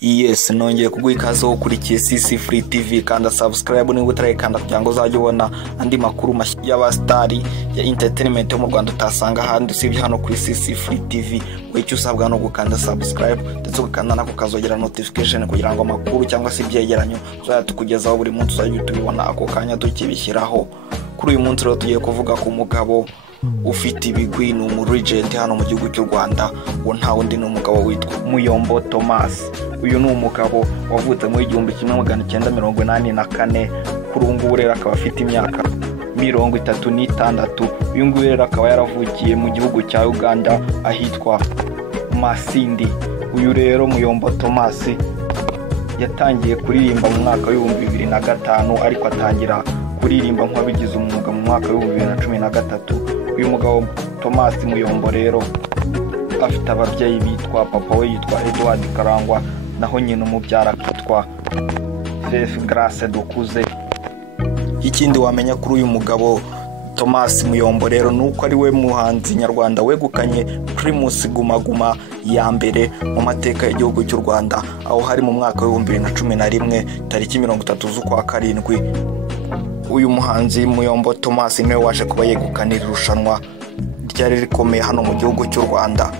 Yes, nongeye kuguha ikaze wo kurikiye CC Free TV kanda subscribe niba utarekanda kugira ngo uzajye ubona andi makuru mashya y'abastari ya entertainment yo mu Rwanda utasanga handi usibye hano kuri CC Free TV. Icyo usabwa no gukanda subscribe ndetse ugakanda nako kazogera notification kugira ngo amakuru cyangwa se ibyegeranyo uzatukugezaho buri munsi uzajye tubibona ako kanya tukibishyiraho. Kuri uyu munsi rero tugiye kuvuga ku mugabo ufite ibigwi ni umurigent hano mu gihugu cy'u Rwanda, wo nta wundi ni umugabo witwa Muyombo Thomas. Uyu ni umugabo wavutse mu 1984, kuri ubu ngubu rero akaba afite imyaka 36. Uyu nguyu rero akaba yaravukiye mu gihugu cya Uganda ahitwa Masindi. Uyu rero Muyombo Thomas yatangiye kuririmba mu mwaka wa 2005, ariko atangira kuririmba nk'abigize umwuga mu mwaka wa 2013. Uyu mugabo Thomas Muyombo rero afite ababyeyi bitwa papa we yitwa Edward Karangwa, naho nyina umubyara akitwa Grace Dukuze. Ikindi wamenya kuri uyu mugabo Thomas Muyombo rero nuko ari we muhanzi nyarwanda wegukanye Primus Guma Guma ya mbere mu mateka y'igihugu cy'u Rwanda, aho hari mu mwaka wa 2011 tariki 30 z'ukwa karindwi. Uyu muhanzi Muyombo Thomas niwe waje kuba yegukanira irushanwa ryari rikomeye hano mu gihugu cy'u Rwanda.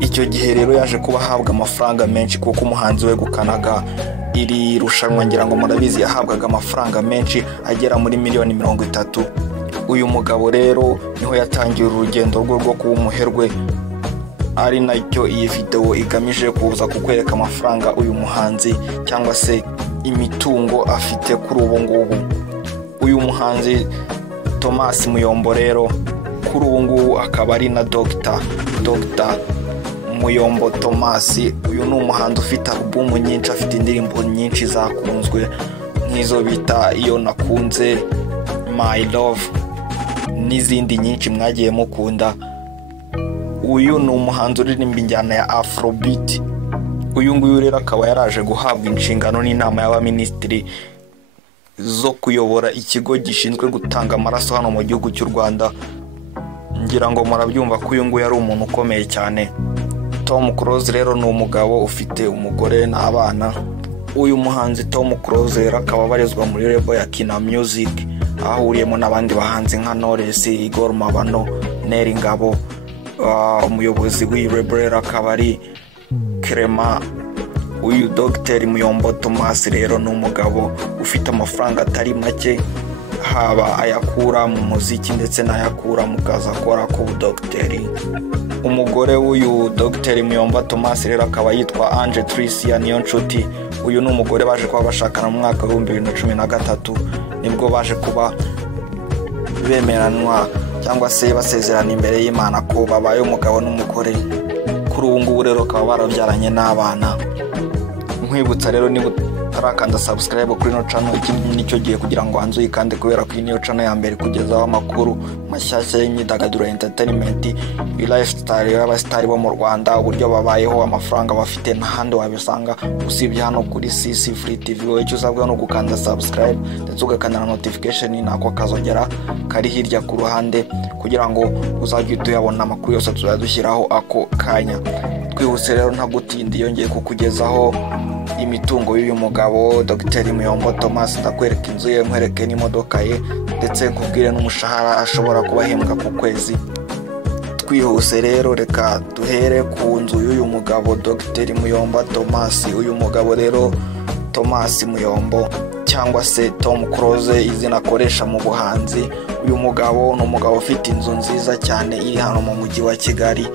Icyo gihe rero yaje kuba ahabwa amafaranga menshi kuko umuhanzi wegukanaga iri rushanwa ngira ngo murabizi yahabwaga amafaranga menshi agera muri miliyoni 30. Uyu mugabo rero niho yatangiye urugendo rwo kuba umuherwe, ari nacyo iyi video igamije kuza kukwereka amafaranga uyu muhanzi cyangwa se imitungo afite kuri ubu ngubu. Uyu muhanzi Thomas Muyombo rero kuri ubu ngubu akaba ari na Dr. Muyombo Thomas. Uyu ni umuhanzi ufite album nyinshi, afite indirimbo nyinshi zakunzwe nk'izo bita Iyo Nakunze, My Love n'izindi nyinshi mwagiye mukunda. Uyu ni umuhanzi uririmba injyana ya Afrobeat. Uyu nguyu rero akaba yaraje guhabwa inshingano n'inama y'abaminisitiri zo kuyobora ikigo gishinzwe gutanga amaraso hano mu gihugu cy'u Rwanda. Ngira ngo murabyumva ko uyu nguyu ari umuntu ukomeye cyane. Tom Close rero ni umugabo ufite umugore n'abana. Uyu muhanzi Tom Close rero akaba abarizwa muri label ya Kina Music, ahuriyemo n'abandi bahanzi nka Knowless, Igor Mabano, Neri Ngabo. Umuyobozi w'iyi label akaba ari Clement. Uyu Dr. Muyombo Thomas rero ni umugabo ufite amafaranga atari make, haba ayakura mu muziki ndetse n'ayakura mu kazi akora k'ubudogiteri. Umugore w'uyu Dr. Muyombo Thomas rero akaba yitwa Ange Tricia Niyonshuti. Uyu ni umugore baje kuba bashakana mu mwaka wa 2013, nibwo baje kuba bemeranwa cyangwa se basezerana imbere y'Imana ko babaye umugabo n'umugore. Kuri ubu ngubu rero akaba barabyaranye n'abana. Nkwibutsa rero niba utarakanda subscribe kuri no channel, iki nicyo gihe kugira ngo hanzuye kandi kubera ko niyo channel ya mbere kugezaho amakuru mashyashya y'imyidagaduro entertainment, lifestyle y'abastari bo mu Rwanda, uburyo babayeho, amafaranga bafite n'ahandi wabisanga usibye hano kuri CC Free TV. Icyo usabwa no gukanda subscribe ndetse ugakanda na notification nako kazogera kari hirya ku ruhande kugira ngo uzajye tuyabona amakuru yose tuzadushyiraho ako kanya. Twihuse rero nta gutinda, yongeye kukugezaho imitungo y'uyu mugabo Dr. Muyombo Thomas. Ndakwereka inzu ye, nkwereke n'imodoka ye ndetse kubwire n'umushahara ashobora kubahembwa ku kwezi. Twihuse rero reka duhere ku nzu y'uyu mugabo Dr. Muyombo Thomas. Uyu mugabo rero Thomas Muyombo cyangwa se Tom Close izina akoresha mu buhanzi. Uyu mugabo ni umugabo ufite inzu nziza cyane iri hano mu mujyi wa Kigali.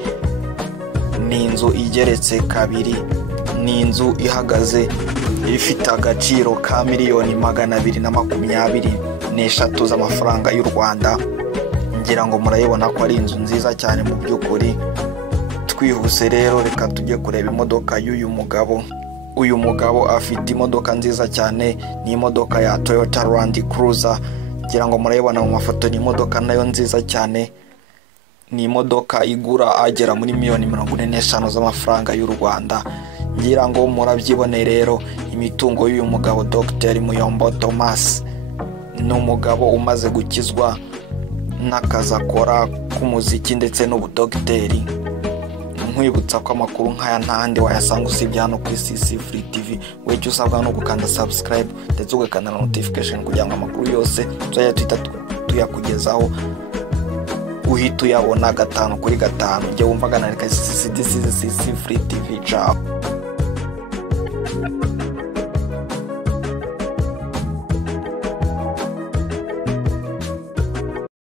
Ni inzu igeretse kabiri, ni inzu ihagaze ifite agaciro ka miliyoni 223 z'amafaranga y'u Rwanda. Ngira ngo murayibona ko ari inzu nziza cyane mu by'ukuri. Twihuse rero reka tujye kureba imodoka y'uyu mugabo. Uyu mugabo afite imodoka nziza cyane, ni imodoka ya Toyota Land Cruiser. Ngira ngo murayibona mu mafoto, ni imodoka nayo nziza cyane. Ni imodoka igura agera muri miliyoni 45 z'amafaranga y'u Rwanda. Ngira ngo murabyibone rero imitungo y'uyu mugabo Dr. Muyombo Thomas. Ni umugabo umaze gukizwa n'akazi akora k'umuziki ndetse n'ubudogiteri. nkwibutsa ko amakuru nk'aya ntahandi wayasanga usibye hano kuri CC Free TV. Wowe icyo usabwa no gukanda subscribe ndetse ugakanda notification kugira ngo amakuru yose tuzajya tuyakugezaho uhita uyabona 5 kuri 5. Ujye wumva ganarika CC Free TV. Ciao.